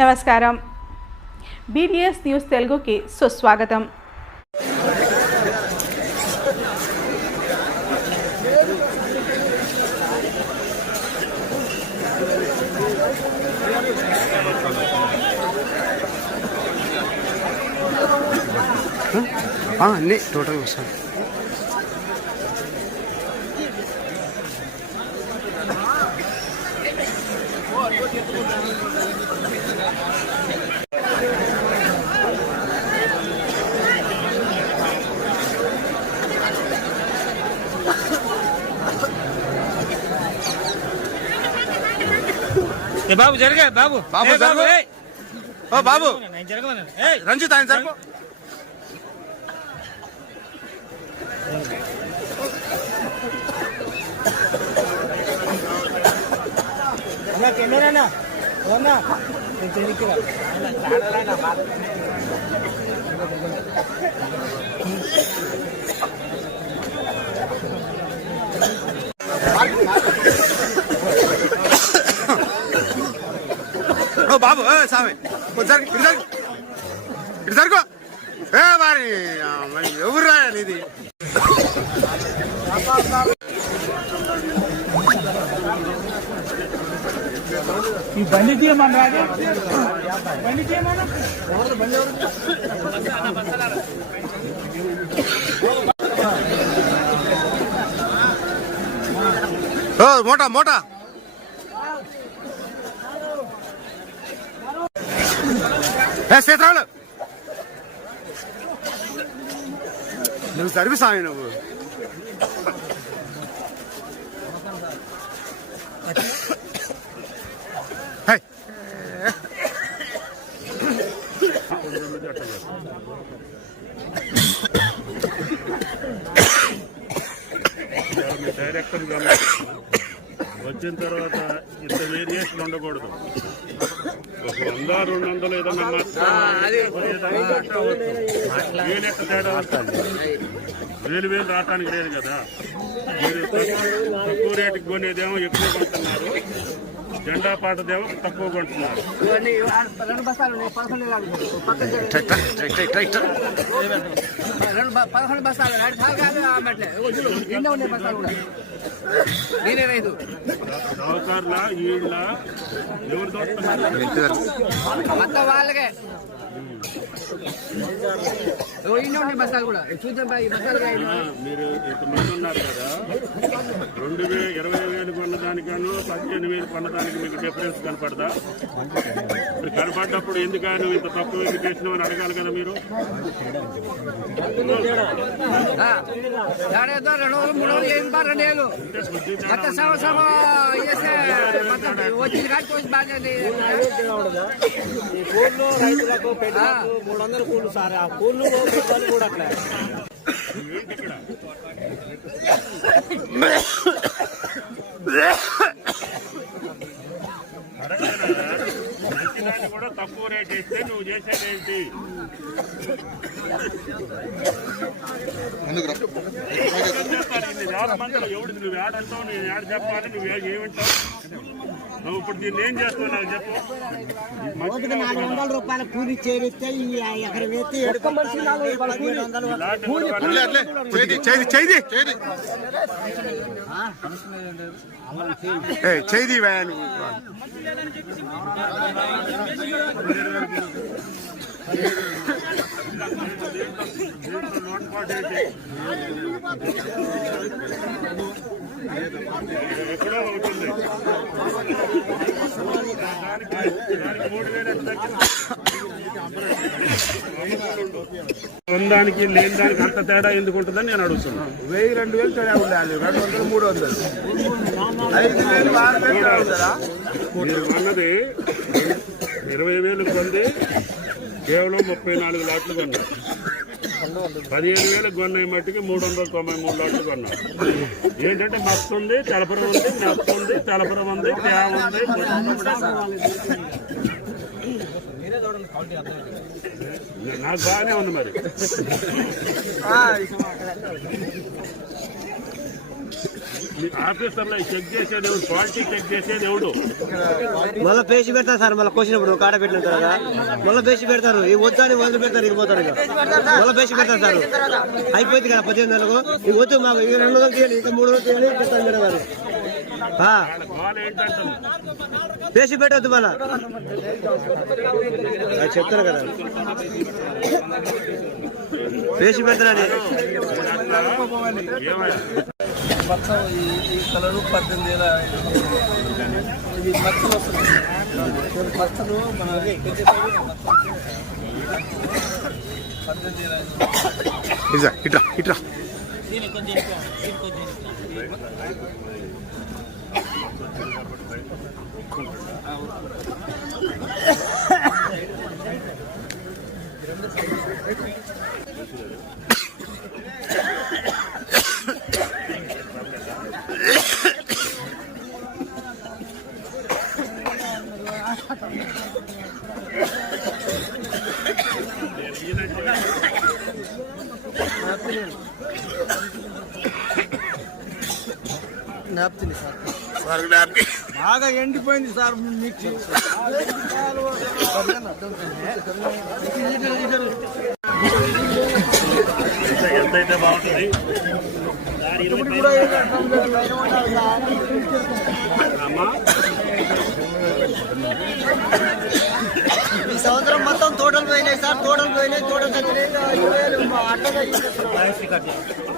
నమస్కారం. BBS news తెలుగుకి సుస్వాగతం. అన్నీ టోటల్ వస్తాను బాబు జరగా బాబు. బాబు, జరుగు. ఓ బాబు. రంజిత్ ఆయన సరిపో అన్నా కెమెరానా ఓనా నేను తెలియకి రా. బాబు సామి. ఇటు జరుగు. ఇటు జరుగు. ఏ మరి ఎవరు ఇది ఈ బండి తీయమని రాజు బండి తీయమన్నా ఓ మోటా మోటా. ఏ సీతరావులు నువ్వు సర్వీస్ ఆమె నువ్వు హే. మీ డైరెక్టర్ గమనించండి. వచ్చిన తర్వాత ఇంత వేరియేషన్ ఉండకూడదు ఒక వంద రెండు వందలు ఏదన్నా వేలు తేడా వేలు వేలు రావటానికి లేదు కదా మీరు తక్కువ- తక్కువ రేటుకి కొనేదేమో ఎక్కువ కొంటున్నారు జెండా పాటదేమో తక్కువ కొంటున్నారు పదకొండు బస్తాలు ఉన్నాయి బస్తాలు కూడా నేనే రైతు అవసరాల ఈళ్ళ ఎవరు మొత్తం వాళ్ళకే. మీరు ఇంతమంది ఉన్నారు కదా. రెండు వేలు ఇరవై వేలు కొన్నదానికాను పదిహేను వేలు కొన్నదానికి మీకు డిఫరెన్స్ కనపడదా? ఇప్పుడు కనపడ్డప్పుడు ఎందుకని ఇంత తక్కువ ఎందుకు చేసినావు అని అడగాలి కదా మీరు? సంవత్సరం వచ్చింది బాగానే ఈ కూళ్ళు రైతులకు మూడు వందల కూళ్ళు సార్? ఆ కూళ్ళు అక్కడ. కూడా తక్కువ రేట్ ఇస్తే నువ్వు చేసేది ఏంటి ఇన్ని వేల మందిలో ఎవడిది నువ్వు ఏడంటావు నేను ఏడ చెప్పాలి? నువ్వు ఏమంటావు? నువ్వు ఇప్పుడు దీన్ని ఏం చేస్తావు? నాకు చెప్పు. మంచిగా నాలుగు వందల రూపాయల కూలి చేరిస్తే వేస్తే మనిషి చేది వ్యాన్? ఎక్కడో దానికి మూడు వేలు లేని దానికి అంత తేడా ఎందుకు ఉంటుందని నేను అడుగుతున్నాను వెయ్యి రెండు వేలు తేడా ఉండాలి. రెండు వందలు మూడు వందలు. ఐదు వేలు అన్నది ఇరవై వేలు కొంది కేవలం ముప్పై నాలుగు లాట్లు కొన్నా. పదిహేను వేలు కొన్నాయి మట్టికి మూడు వందల తొంభై మూడు లాట్లు కొన్నా. ఏంటంటే మస్తు ఉంది తలపురం ఉంది మెత్త ఉంది తలపురం ఉంది తేవ ఉంది నాకు బాగానే ఉంది మరి. ఆఫీసర్లో చెక్ చేసేది ఎవడు క్వాలిటీ చెక్ చేసేది ఎవడు మళ్ళీ పేసి పెడతారు సార్ మళ్ళీ కోసినప్పుడు కాడ పెట్టిన తర్వాత. మళ్ళీ పేసి పెడతారు ఈ వద్దు అని వదిలి పెడతారు ఇకపోతారు ఇక. మళ్ళీ పేసి పెడతారు సార్. అయిపోయింది కదా పద్దెనిమిది నెలలకు. ఈ వద్దు మాకు ఈ రెండు వందలు తీయాలి ఇంకా మూడు వందలు. తీయాలి చెప్తాను మేడం గారు పేసి పెట్టద్దు మళ్ళా. చెప్తారు కదా. పేసి పెడతారని మొత్తం ఈ ఈ కలరు పద్దెనిమిది వేల ఇది మచ్చలు వస్తుంది. మచ్చలు మన పద్దెనిమిది వేల ఇట్రా ఇట్రా ఇట్రా నాప్తిని సార్. సార్ జ్ఞాపకి బాగా ఎండిపోయింది సార్ మీకు. ఎంతైతే బాగుంటుంది. ఈ సంవత్సరం మొత్తం తోటలు పోయినాయి సార్. తోటలు పోయినాయి తోటలు ఇరవై చెప్పు